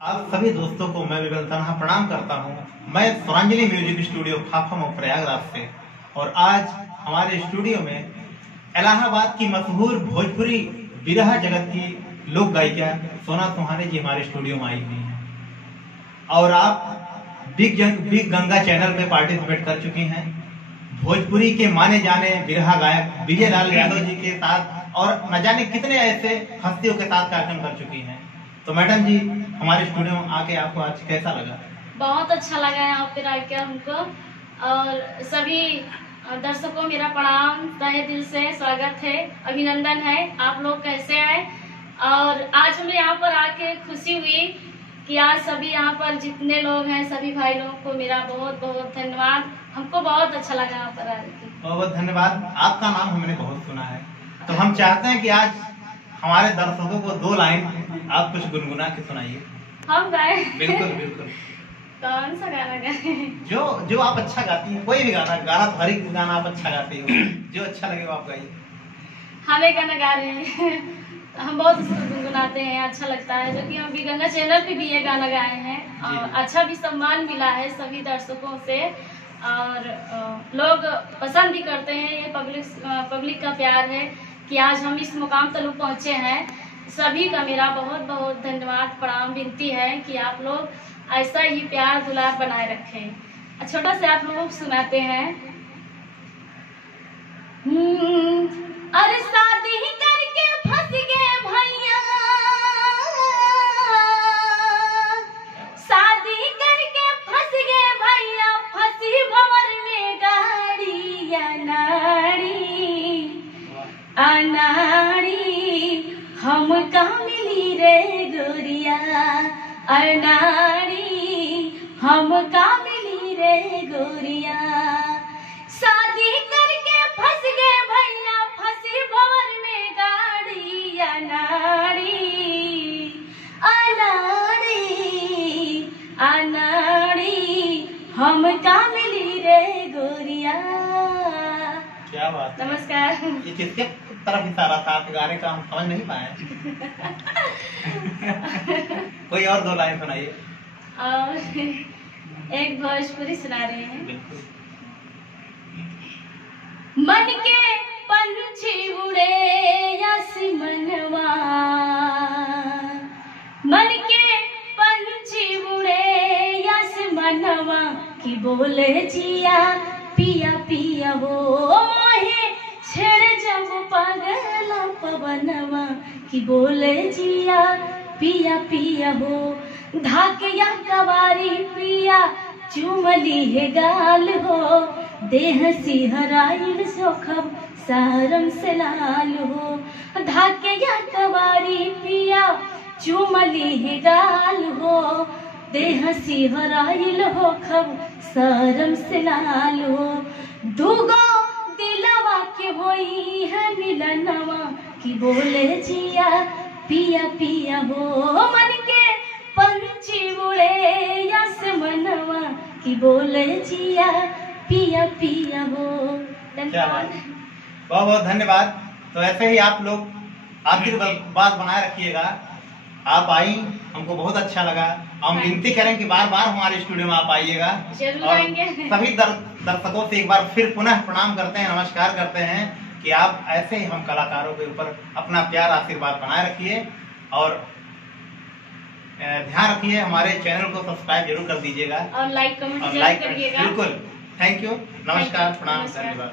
आप सभी दोस्तों को मैं विपिन तनहा प्रणाम करता हूं। मैं स्वरांजलि म्यूजिक स्टूडियो फाफम प्रयागराज से, और आज हमारे स्टूडियो में इलाहाबाद की मशहूर भोजपुरी बिरहा जगत की लोक गायिका सोना सुहाने जी हमारे स्टूडियो में आई हुई हैं। और आप बिग गंगा चैनल पे पार्टिसिपेट कर चुकी हैं। भोजपुरी के माने जाने बिरहा गायक विजय लाल यादव जी के साथ और न जाने कितने ऐसे हस्तियों के साथ कार्यक्रम कर चुकी हैं। तो मैडम जी, हमारे स्टूडियो में आके आपको आज कैसा लगा? बहुत अच्छा लगा यहाँ पे आके हमको, और सभी दर्शकों मेरा प्रणाम, तहे दिल से स्वागत है, अभिनंदन है। आप लोग कैसे आए? और आज हमें यहाँ पर आके खुशी हुई कि आज सभी यहाँ पर जितने लोग हैं सभी भाई लोगों को मेरा बहुत बहुत धन्यवाद। हमको बहुत अच्छा लगा यहाँ पर आके। बहुत धन्यवाद। आपका नाम हमने बहुत सुना है, तो हम चाहते हैं कि आज हमारे दर्शकों को 2 लाइन आप कुछ गुनगुना के सुनाइए। हम गाए? बिल्कुल बिल्कुल। कौन सा गाना गाए? जो आप अच्छा गाती हैं, कोई भी गाना तो हर एक गाना आप अच्छा गाती हो, जो अच्छा लगे वो आप गाइए। हम एक गाना गा रहे हैं, हम बहुत गुनगुनाते हैं, अच्छा लगता है, जो कि हम भी गंगा चैनल पे भी ये गाना गाए हैं और अच्छा भी सम्मान मिला है सभी दर्शकों से, और लोग पसंद भी करते हैं। ये पब्लिक का प्यार है कि आज हम इस मुकाम तक पहुँचे हैं। सभी का मेरा बहुत बहुत धन्यवाद, प्रणाम, विनती है कि आप लोग ऐसा ही प्यार दुलार बनाए रखें। छोटा से आप लोग सुनाते हैं। अरे शादी करके फंस गए भैया, शादी करके फंस गए भैया, फंसी भंवर में गाड़ी अनाड़ी अनाड़ी, हम कहाँ मिली रे गोरिया अनाड़ी, हम कहाँ मिली रे गोरिया। शादी करके फंस गए भैया, फंसी भंवर में गाड़ी अनाड़ी अनाड़ी अनाड़ी, हम कहाँ मिली रे गोरिया। क्या बात। नमस्कार। ये किसके तरफ इशारा था? आप गाने का हम समझ नहीं पाए। कोई और 2 लाइन सुनाइए। और एक भोजपुरी सुना रहे हैं। बिल्कुल। मन के पंछी उड़े आसमनवा, मन के पंछी उड़े आसमनवा, की बोले जिया पिया पिया हो, छेड़ जब पागल पवनवा, की बोले जिया पिया पिया हो। धाकिया कवारी पिया चुमली है गाल हो, देह सिहराइल सोखब सारम से लाल हो। धाकिया कवारी पिया चुमली है गाल हो, देह सिहराइल हो खब सारम से लाल हो। दूगो दिलवा के होई है मिलनवा, की बोले जिया पिया पिया हो। मन के पंछी उड़े आसमनवा, की बोले जिया पिया पिया हो। बहुत बहुत धन्यवाद। तो ऐसे ही आप लोग आशीर्वाद बनाए रखिएगा। आप आई, हमको बहुत अच्छा लगा। हम विनती करें कि बार बार हमारे स्टूडियो में आप आइएगा। और सभी दर्शकों से एक बार फिर पुनः प्रणाम करते हैं, नमस्कार करते हैं कि आप ऐसे ही हम कलाकारों के ऊपर अपना प्यार आशीर्वाद बनाए रखिए, और ध्यान रखिए हमारे चैनल को सब्सक्राइब जरूर कर दीजिएगा और लाइक कमेंट जरूर करिएगा। बिल्कुल। थैंक यू, नमस्कार, प्रणाम, धन्यवाद।